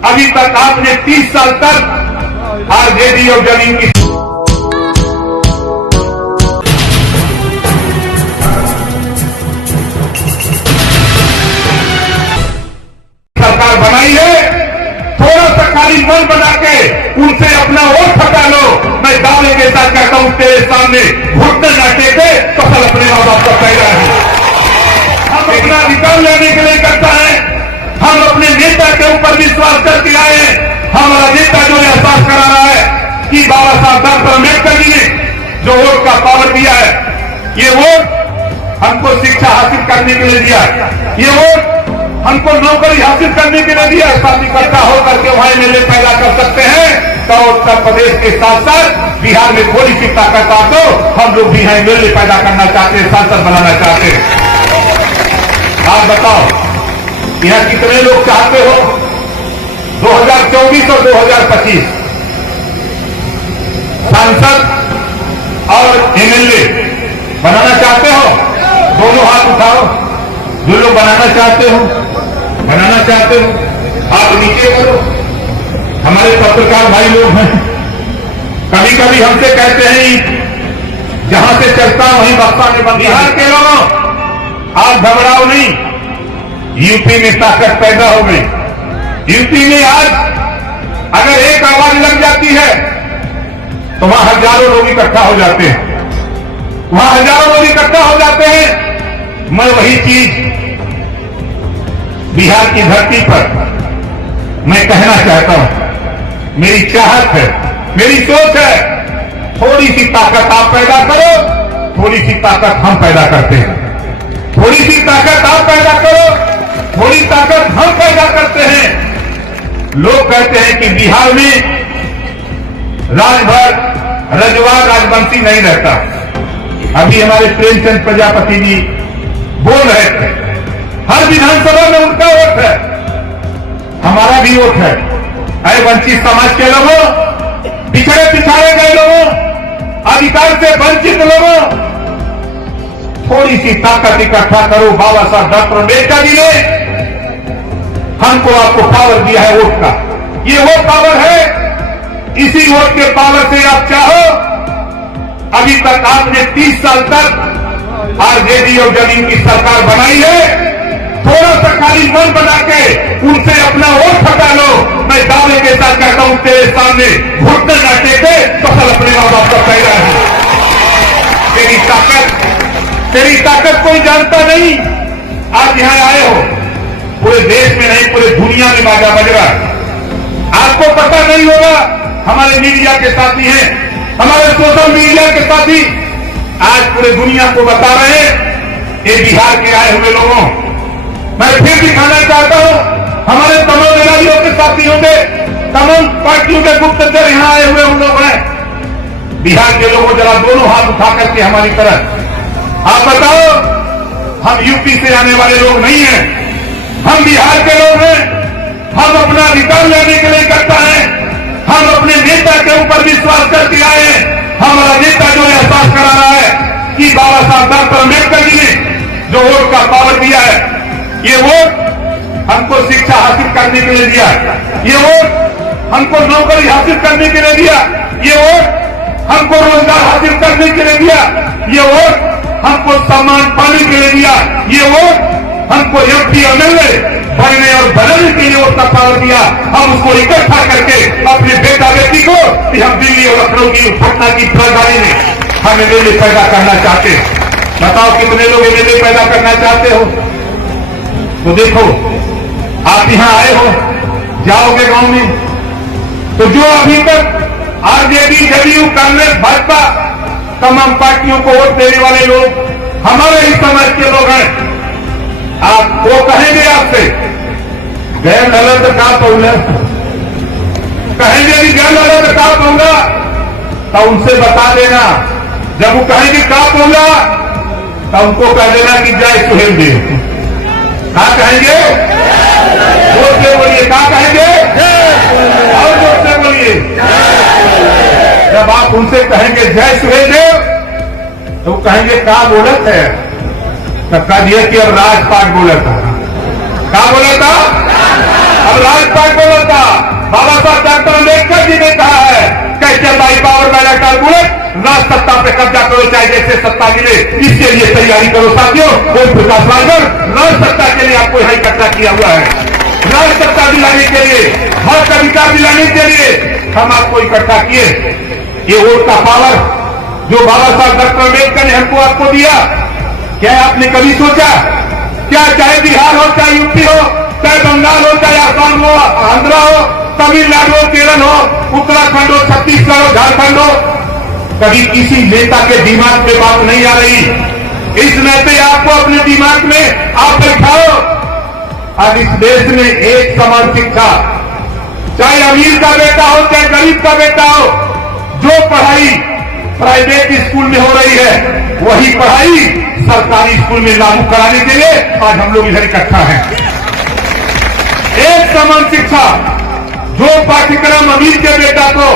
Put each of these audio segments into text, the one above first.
अभी तक आपने 30 साल तक आरजेडी और जमीन की सरकार बनाई है। थोड़ा सा खाली मन बना के उनसे अपना वोट हटा लो। मैं दावे के साथ कहता हूं तेरे सामने घुटने न टेके तो कल अपने माँ बाप का पैदा है। हम अपना अधिकार लेने के लिए करता है। हम अपने नेता के ऊपर विश्वास करके आए। हमारा नेता जो एहसास करा रहा है कि बाबा साहब डॉक्टर अम्बेडकर जी ने जो वोट का पावर दिया है, ये वोट हमको शिक्षा हासिल करने के लिए दिया है, ये वोट हमको नौकरी हासिल करने के लिए दिया। साथ इकट्ठा होकर के वहां एमएलए पैदा कर सकते हैं तो उत्तर प्रदेश के साथ साथ बिहार में थोड़ी सी ताकत आ तो हम लोग भी हैं एमएलए पैदा करना चाहते हैं, सांसद बनाना चाहते हैं। आप बताओ यहां कितने लोग चाहते हो 2024 और 2025 सांसद और एमएलए बनाना चाहते हो? दोनों हाथ उठाओ जो लोग बनाना चाहते हो। आप नीचे करो। हमारे पत्रकार भाई लोग हैं, कभी कभी हमसे कहते हैं जहां से चलता वहीं बक्सा में बंद। बिहार के लोगों आप घबराओ नहीं, यूपी में ताकत पैदा हो गई। यूपी में आज अगर एक आवाज लग जाती है तो वहां हजारों लोग इकट्ठा हो जाते हैं, वहां हजारों लोग इकट्ठा हो जाते हैं। मैं वही चीज बिहार की धरती पर मैं कहना चाहता हूं। मेरी चाहत है, मेरी सोच है, थोड़ी सी ताकत आप पैदा करो, थोड़ी सी ताकत हम पैदा करते हैं। थोड़ी सी ताकत आप पैदा करो, थोड़ी ताकत हम पैदा करते हैं। लोग कहते हैं कि बिहार में राजभर रजवाड़ राजवंशी नहीं रहता। अभी हमारे प्रेमचंद प्रजापति जी बोल रहे थे हर विधानसभा में उनका वोट है, हमारा भी वोट है। अरे वंचित समाज के लोगों, पिछड़े पिछाड़े गए लोगों, अधिकार से वंचित लोगों, थोड़ी सी ताकत इकट्ठा करो। बाबा साहब डॉक्टर अम्बेडकर जी ने हमको आपको पावर दिया है वोट का, ये वो पावर है। इसी वोट के पावर से आप चाहो, अभी तक आपने 30 साल तक आरजेडी और जमीन की सरकार बनाई है। थोड़ा सा खाली मन बना के उनसे अपना वोट हटा लो। मैं दावे के साथ कहता हूं तेरे सामने घुटने न टेके तो कल अपने माँ बाप का पैदा है। तेरी ताकत कोई जानता नहीं। आज यहां आए हो, पूरे देश में नहीं पूरे दुनिया में बाजा बज रहा है। आपको पता नहीं होगा, हमारे मीडिया के साथी हैं, हमारे सोशल मीडिया के साथी आज पूरे दुनिया को बता रहे हैं ये बिहार के आए हुए लोगों। मैं फिर दिखाना चाहता हूं हमारे तमाम विरोधियों के साथी होंगे, तमाम पार्टियों के गुप्तचर यहां आए हुए हम लोग हैं। बिहार के लोगों जरा दोनों हाथ उठा करके हमारी तरफ आप बताओ, हम यूपी से आने वाले लोग नहीं हैं, हम बिहार के लोग हैं। हम अपना अधिकार लेने के लिए करता है। हम अपने नेता के ऊपर विश्वास करके आए। हमारा नेता जो एहसास करा रहा है कि बाबा साहब डॉक्टर अम्बेडकर जी ने जो वोट का पावर दिया है, ये वोट हमको शिक्षा हासिल करने के लिए दिया, ये वोट हमको नौकरी हासिल करने के लिए दिया, ये वोट हमको रोजगार हासिल करने के लिए दिया, ये वोट हमको सम्मान पाने के लिए दिया, ये वोट हमको एमपी एमएलए बनने और बनने के लिए उसका पावर दिया। हम उसको इकट्ठा करके अपने बेटा बेटी को कि हम दिल्ली और लखनऊ की पटना की राजधानी में हम एमएलए पैदा करना चाहते हैं। बताओ कितने लोग एमएलए पैदा करना चाहते हो? तो देखो आप यहां आए हो, जाओगे गांव में तो जो अभी तक आरजेडी जदयू कांग्रेस भाजपा तमाम पार्टियों को वोट देने वाले लोग हमारे ही समाज के लोग हैं। आप वो कहेंगे आपसे गैर डाला तो कहा पहुंगा, कहेंगे कि गैर डाला तो कहा पहुंगा, तो उनसे बता देना जब वो कहेंगे कहा पहुंगा तो उनको कह देना कि जय सुहेल देव। कहा कहेंगे? जोर से बोलिए, कहा कहेंगे? और जोर से बोलिए। जब आप उनसे कहेंगे जय सुहेल देव तो कहेंगे कहा बोलत है, तो कह दिया कि अब राजपाट बोला था। क्या बोला था? अब राजपाट बोला था। कब्जा करो, चाहे जैसे सत्ता मिले, इसके लिए तैयारी करो साथियों। ओम प्रकाश राजभर राज सत्ता के लिए आपको यहाँ इकट्ठा किया हुआ है। राज सत्ता दिलाने के लिए, हक अधिकार दिलाने के लिए हम आपको इकट्ठा किए। ये वोट का पावर जो बाबा साहब डॉक्टर अम्बेडकर ने हमको आपको दिया, क्या आपने कभी सोचा? क्या चाहे बिहार हो, चाहे यूपी हो, चाहे बंगाल हो, चाहे आसाम हो, आंध्र हो, तमिलनाडु हो, केरल हो, उत्तराखंड हो, छत्तीसगढ़ हो, झारखंड हो, कभी किसी नेता के दिमाग में बात नहीं आ रही। इस नाते आपको अपने दिमाग में आप बैठाओ। आज इस देश में एक समान शिक्षा, चाहे अमीर का बेटा हो, चाहे गरीब का बेटा हो, जो पढ़ाई प्राइवेट स्कूल में हो रही है, वही पढ़ाई सरकारी स्कूल में लागू कराने के लिए आज हम लोग इधर इकट्ठा हैं। एक समान शिक्षा, जो पाठ्यक्रम अमीर के बेटा को,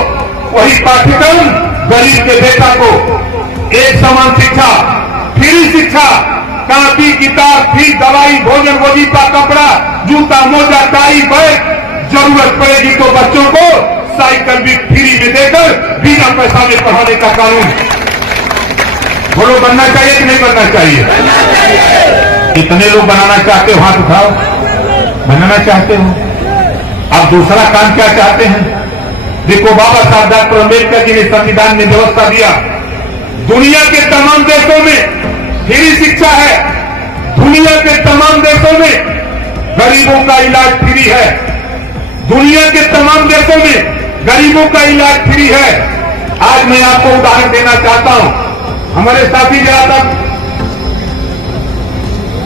वही पाठ्यक्रम गरीब के बेटा को। एक समान शिक्षा, फ्री शिक्षा, कॉपी किताब, फीस, दवाई, भोजन, वजीफा, कपड़ा, जूता, मोजा, टाई, बैग, जरूरत पड़ेगी तो बच्चों को साइकिल भी फ्री में देकर बिना पैसा में पढ़ाने का कानून। बोलो, बनना चाहिए कि नहीं बनना चाहिए? कितने लोग बनाना चाहते हो? हाथ उठाओ। बनाना चाहते हो? आप दूसरा काम क्या चाहते हैं? देखो, बाबा साहब डॉक्टर अम्बेडकर जी ने संविधान में व्यवस्था दिया, दुनिया के तमाम देशों में फ्री शिक्षा है, दुनिया के तमाम देशों में गरीबों का इलाज फ्री है, दुनिया के तमाम देशों में गरीबों का इलाज फ्री है। आज मैं आपको उदाहरण देना चाहता हूं। हमारे साथी जरा तक,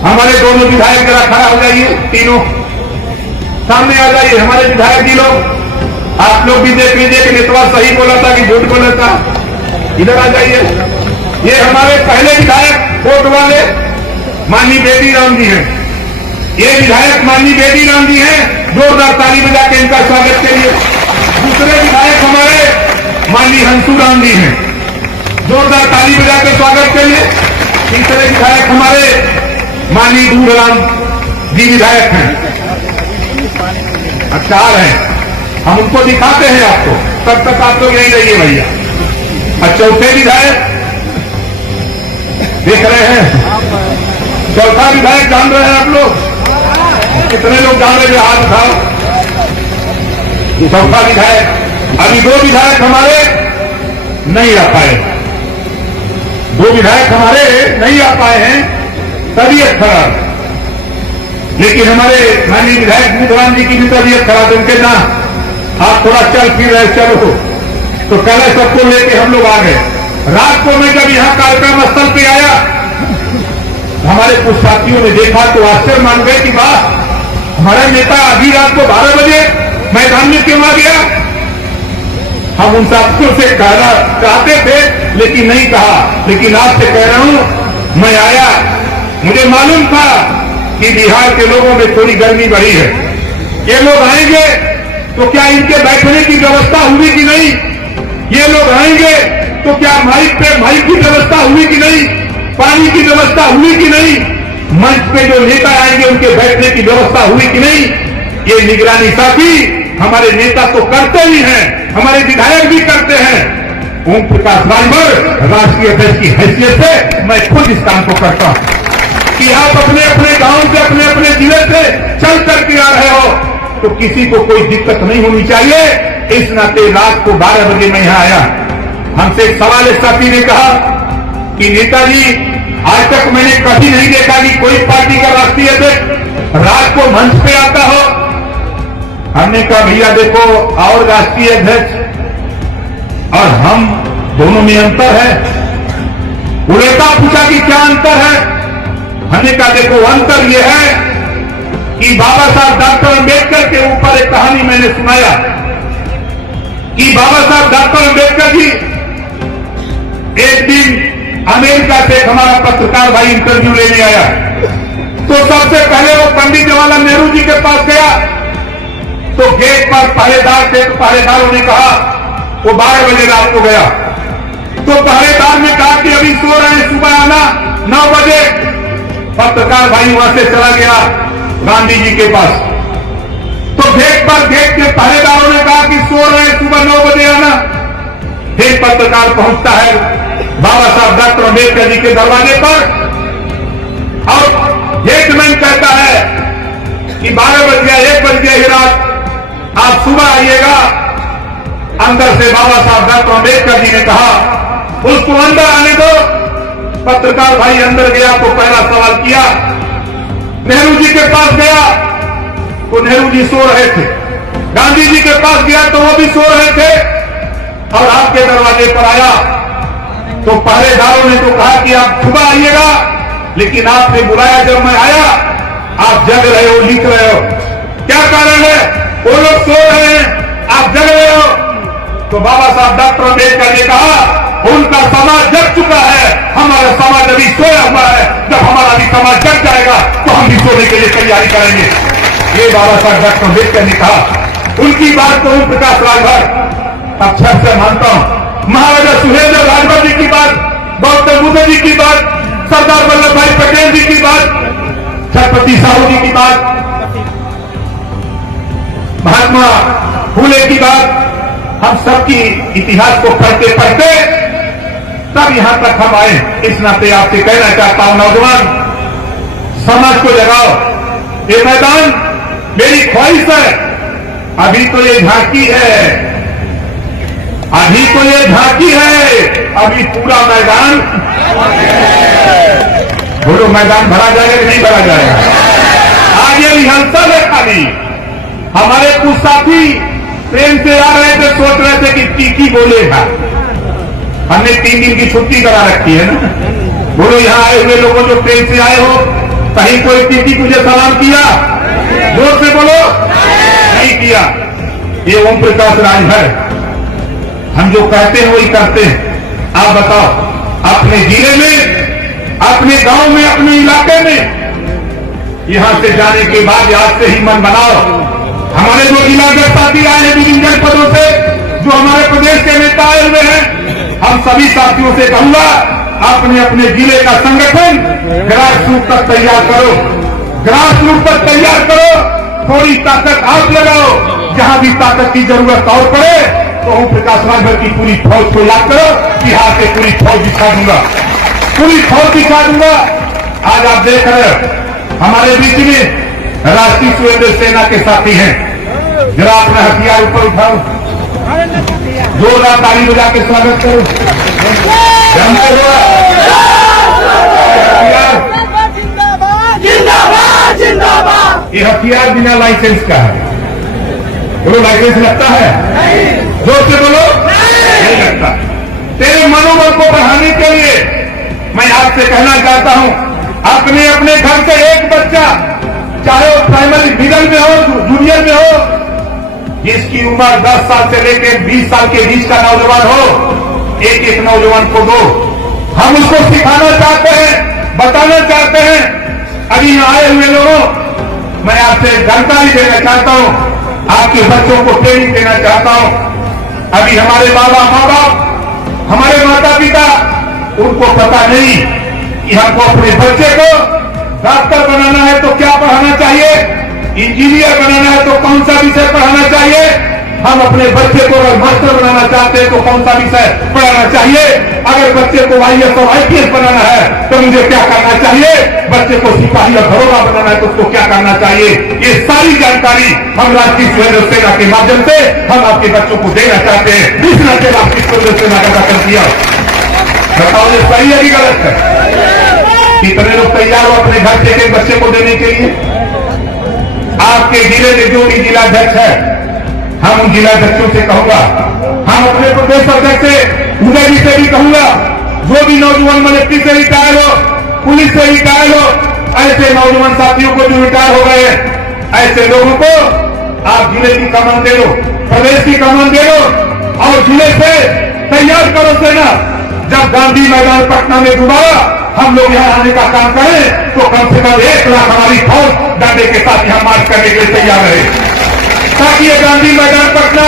हमारे दोनों विधायक जरा खड़ा हो जाइए, तीनों सामने आ जाइए। हमारे विधायक जी लोग, आप लोग भी देख लीजिए कि नेतवा सही बोला था कि झूठ बोला था। इधर आ जाइए। ये हमारे पहले विधायक वोट वाले माननीय बेदी राम जी हैं। ये विधायक माननीय बेदी राम जी हैं। जोरदार ताली बजा के इनका स्वागत करिए। दूसरे विधायक हमारे माननीय हंसू राम जी हैं। जोरदार ताली बजा के स्वागत करिए। तीसरे विधायक हमारे माननीय दूधराम जी विधायक हैं। चार हैं, हम उनको दिखाते हैं आपको, तब तक आप लोग यहीं रहिए भैया। और चौथे विधायक देख रहे हैं, चौथा विधायक जान रहे हैं आप लोग? कितने लोग जान रहे हैं? हाथ उठाओ। चौथा विधायक, अभी दो विधायक हमारे नहीं आ पाए, दो विधायक हमारे नहीं आ पाए हैं, तबीयत खराब। लेकिन हमारे माननीय विधायक दूधराम जी की भी तबीयत खराब, उनके ना आप थोड़ा चल फिर रहे, चलो तो कल सबको लेके हम लोग आ गए। रात को मैं जब यहाँ कार्यक्रम स्थल पे आया, हमारे कुछ साथियों ने देखा तो आश्चर्य मान गए कि वाह, हमारा नेता अभी रात को 12 बजे मैदान में क्यों आ गया? हम उन साथियों से कहना चाहते थे लेकिन नहीं कहा। लेकिन आज से कह रहा हूं, मैं आया, मुझे मालूम था कि बिहार के लोगों में थोड़ी गर्मी बढ़ी है। ये लोग आएंगे तो क्या इनके बैठने की व्यवस्था हुई कि नहीं? ये लोग आएंगे तो क्या माइक की व्यवस्था हुई कि नहीं? पानी की व्यवस्था हुई कि नहीं? मंच पे जो नेता आएंगे उनके बैठने की व्यवस्था हुई कि नहीं? ये निगरानी साथी हमारे नेता तो करते ही हैं, हमारे विधायक भी करते हैं। ओम प्रकाश राजभर राष्ट्रीय अध्यक्ष की हैसियत से मैं खुद इस काम को करता हूं कि आप अपने अपने गांव से, अपने अपने जिले से चल करके आ रहे हो तो किसी को कोई दिक्कत नहीं होनी चाहिए। इस नाते रात को 12 बजे मैं यहां आया। हमसे एक सवाल इस साथी ने कहा कि नेताजी, आज तक मैंने कभी नहीं देखा कि कोई पार्टी का राष्ट्रीय अध्यक्ष रात को मंच पे आता हो। हमने कहा भैया देखो, और राष्ट्रीय अध्यक्ष और हम दोनों में अंतर है। उल्टा पूछा कि क्या अंतर है? हमने कहा देखो, अंतर यह है कि बाबा साहब डॉक्टर अम्बेडकर के ऊपर एक कहानी मैंने सुनाया कि बाबा साहब डॉक्टर अम्बेडकर जी एक दिन अमेरिका से हमारा पत्रकार भाई इंटरव्यू लेने आया तो सबसे पहले वो पंडित जवाहरलाल नेहरू जी के पास गया तो गेट पर पहरेदार थे, तो पहरेदारों ने कहा, वो 12 बजे रात को गया तो पहरेदार ने कहा कि अभी सो रहे हैं, सुबह आना 9 बजे। पत्रकार भाई वहां से चला गया गांधी जी के पास तो गेट के पहरेदारों ने कहा कि सो रहे हैं, सुबह 9 बजे आना। फिर पत्रकार पहुंचता है बाबा साहब डॉक्टर अम्बेडकर जी के दरवाजे पर, और गेटमैन कहता है कि 12 बज गया, 1 बज गया ही रात, आप सुबह आइएगा। अंदर से बाबा साहब डॉक्टर अम्बेडकर जी ने कहा उसको अंदर आने दो। पत्रकार भाई अंदर गया तो पहला सवाल किया, नेहरू जी के पास गया तो नेहरू जी सो रहे थे, गांधी जी के पास गया तो वो भी सो रहे थे, और आपके दरवाजे पर आया तो पहरेदारों ने तो कहा कि आप सुबह आइएगा, लेकिन आपने बुलाया जब मैं आया आप जग रहे हो, लिख रहे हो, क्या कारण है? वो लोग सो रहे हैं, आप जग रहे हो। तो बाबा साहब डॉक्टर अम्बेडकर ने कहा उनका समाज जग चुका है, हमारा समाज अभी सोया हुआ है, जब हमारा भी समाज जग जाएगा तो हम भी सोने के लिए तैयारी करेंगे। ये बाबा साहब डॉक्टर अम्बेडकर ने कहा। उनकी बात को ओम प्रकाश राजभर अक्षर से मानता हूं, महाराजा सुहेंद्र राजभर जी की बात, गौतम बुद्ध जी की बात, सरदार वल्लभ भाई पटेल जी की बात, छत्रपति साहू जी की बात, महात्मा फूले की बात, हम सबकी इतिहास को पढ़ते पढ़ते तब यहां तक हम आए। इस नाते आपसे कहना चाहता हूं नौजवान, समाज को जगाओ। ये मैदान मेरी ख्वाहिश है, अभी तो ये झांकी है, अभी तो ये झांकी है, अभी पूरा मैदान, बोलो मैदान भरा जाएगा कि नहीं भरा जाएगा? आज ये रिहर्सल है खाली। हमारे कुछ साथी ट्रेन से आ रहे थे, सोच रहे थे कि टीकी बोलेगा। हमने 3 दिन की छुट्टी करा रखी है ना। बोलो यहां आए हुए लोगों जो ट्रेन से आए हो, कहीं कोई टीकी तुझे सलाम किया? जोर से बोलो, नहीं किया। ये ओम प्रकाश राजभर, हम जो कहते हैं वही करते हैं। आप बताओ, अपने जिले में, अपने गांव में, अपने इलाके में, यहां से जाने के बाद आज से ही मन बनाओ। हमारे जो जिला साथी आए हैं विभिन्न जनपदों से, जो हमारे प्रदेश के नेता आए हुए हैं, हम सभी साथियों से कहूंगा अपने अपने जिले का संगठन ग्रास रूट तक तैयार करो, ग्रास रूट तक तैयार करो। थोड़ी ताकत आप लगाओ, जहां भी ताकत की जरूरत और पड़े तो ओम प्रकाश राजभर की पूरी फौज को याद करो, बिहार से पूरी फौज दिखा दूंगा, पूरी फौज दिखा दूंगा। आज आप देख रहे हो हमारे बीच में राष्ट्रीय स्वयं सेना के साथी हैं। जरा अपना हथियार ऊपर उठाओ, जोरदार ताली बजा के स्वागत करो। जिंदाबाद जिंदाबाद। ये हथियार बिना लाइसेंस का है। बोलो लाइसेंस लगता है? जोर से बोलो, नहीं लगता। तेरे मनोबल को बढ़ाने के लिए मैं आपसे कहना चाहता हूं, अपने अपने घर से एक बच्चा, चाहे वो प्राइमरी मिडिल में हो, जूनियर में हो, जिसकी उम्र 10 साल से लेकर 20 साल के बीच का नौजवान हो, एक एक नौजवान को दो। हम उसको सिखाना चाहते हैं, बताना चाहते हैं। अभी यहाँ आए हुए लोगों, मैं आपसे जानकारी देना चाहता हूं, आपके बच्चों को ट्रेनिंग देना चाहता हूं। अभी हमारे बाबा माँ बाप, हमारे माता पिता, उनको पता नहीं कि हमको अपने बच्चे को डॉक्टर बनाना है तो क्या पढ़ाना चाहिए, इंजीनियर बनाना है तो कौन सा विषय पढ़ाना चाहिए, हम अपने बच्चे को अगर मास्टर बनाना चाहते हैं तो कौन सा विषय पढ़ाना चाहिए, अगर बच्चे को IAS और IPS बनाना है तो मुझे क्या करना चाहिए, बच्चे को सिपाही और दरोगा बनाना है तो उसको क्या करना चाहिए। ये सारी जानकारी हम राष्ट्रीय स्वयं सेना के माध्यम से हम आपके बच्चों को देना चाहते हैं। इस नाते राष्ट्रीय स्वयं सेना का गठन किया। बताओ ये सही है कि गलत है? कितने लोग तैयार हो अपने घर से एक बच्चे को देने के लिए? आपके जिले में जो भी जिलाध्यक्ष है, हम उन जिलाध्यक्षों से कहूंगा, हम अपने प्रदेश अध्यक्ष से उदय जी से भी कहूंगा, जो भी नौजवान मिलिट्री से रिटायर हो, पुलिस से रिटायर हो, ऐसे नौजवान साथियों को जो रिटायर हो गए, ऐसे लोगों को आप जिले की कमान दे दो, प्रदेश की कमान दे दो और जिले से तैयार करो सेना। जब गांधी मैदान पटना में दोबारा हम लोग यहाँ आने का काम करें तो कम से कम 1 लाख हमारी फौज डंडे के साथ यहाँ मार्च करने के लिए तैयार रहे, ताकि ये गांधी मैदान पटना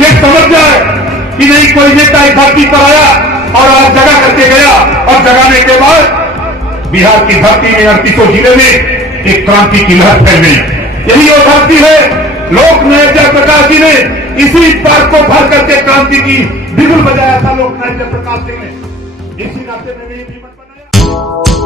ये समझ जाए कि नहीं कोई नेता एक धरती पर आया और आज जगह करके गया, और जगाने के बाद बिहार की धरती में 38 जिले में एक क्रांति की लहर फैल गई। यही वो धरती है, लोकनायक जयप्रकाश जी ने इसी बात को भर करके क्रांति की बिगुल बजाया था। लोकनायक जयप्रकाश सिंह ने इसी नाते मैंने ये जीवन बनाया।